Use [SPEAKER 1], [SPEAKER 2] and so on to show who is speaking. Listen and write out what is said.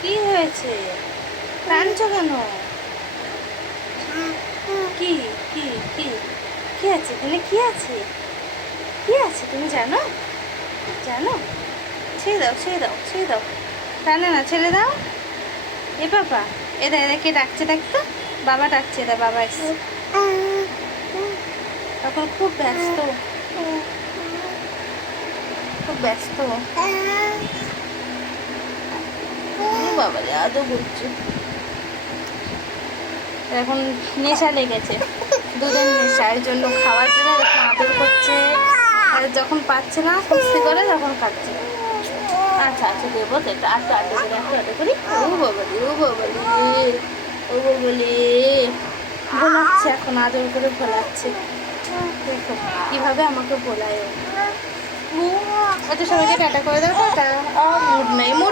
[SPEAKER 1] কি হয়েছে? কাঁদছো কেন? কি কি কি? কি আছে? এখানে কি আছে? কি আছে? তুমি জানো? জানো? ছেড়ে দাও ছেড়ে দাও ছেড়ে দাও। টানে না ছেড়ে দাও। এ বাবা এদা এদা কে ডাকছে ডাকতো বাবা ডাকছে এদা বাবা এসে তখন খুব ব্যস্ত। ব্যস্ত। বাবা রে, আদৌ করছে এখন নেশা লেগেছে। দুধের নেশা এর জন্য খাওয়ার জন্য এরকম আদর করছে। আর যখন পাচ্ছে না কুস্তি করে, তখন খাচ্ছে আচ্ছা আচ্ছা দেবো তো একটু আটটু আটটু করে একটু আটটু করি। ও বাবালি ও বাবালি ও বাবালি ভোলাচ্ছে এখন, আদর করে ভোলাচ্ছে দেখো, কীভাবে আমাকে ভোলায় আচ্ছা সবাইকে টাটা করে দাও টাটা। মুড নাই মুড